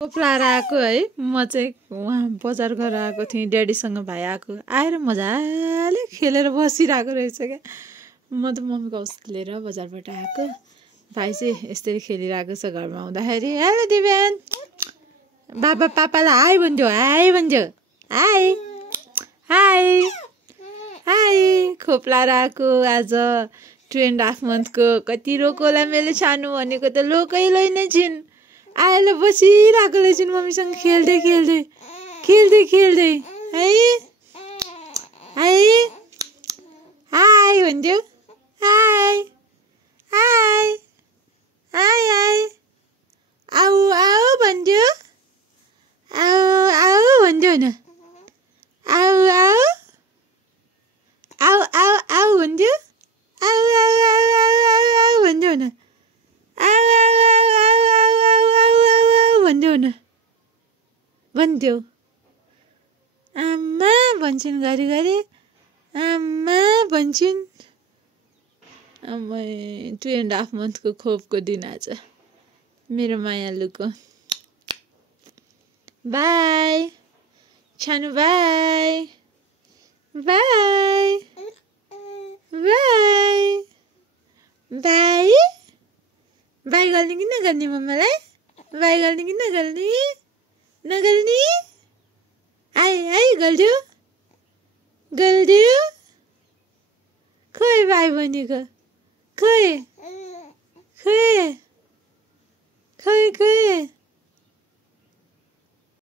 कोप्लाएर आएको है। म चाहिँ उहाँ बजार गएर आएको थिएँ, ड्याडीसँग भाइ आएको, आएर मजाले खेलेर बसिरहेको रहेछ क्या। म त मम्मीको औषध लिएर बजारबाट आएको, भाइ चाहिँ यसरी खेलिरहेको छ घरमा आउँदाखेरि। हेलो दिव्यान, बाबा पापालाई हाई भनिदियो, हाई भनिदियो, हाई हाई हाई। खोप्लाएर आएको आज 2.5 मन्थको। कति रोकोलाई मैले छानु भनेको त लोकैलै नै छिन्, आएर बसिरहेको रहेछन् मम्मीसँग खेल्दै खेल्दै खेल्दै खेल्दै है। है हाई भनिदियो, हाई हाई हाई हाई। आऊ आऊ भनिदियो, आऊ आऊ भनिदियो न, आऊ आऊ आऊ आऊ आऊ भनिदियो, आऊ आऊ आऊ आऊ आऊ भनिदियो न, आऊ आऊ आऊ आऊ आऊ आऊ आऊ भनिदियो न, भनिदियो। आमा भन्छन् घरिघरि, आमा भन्छन्। 2.5 मन्थको खोपको दिन आज मेरो मायालुको। बाई छानु, bye bye bye bye bye गर्ने कि नगर्ने मम्मालाई? बाई गर्ने कि नगर्ने? नगर्ने? आइ आइ गरिदियो, गरिदियो। खोइ बाई भनेको, खोइ खोइ खोइ खोइ।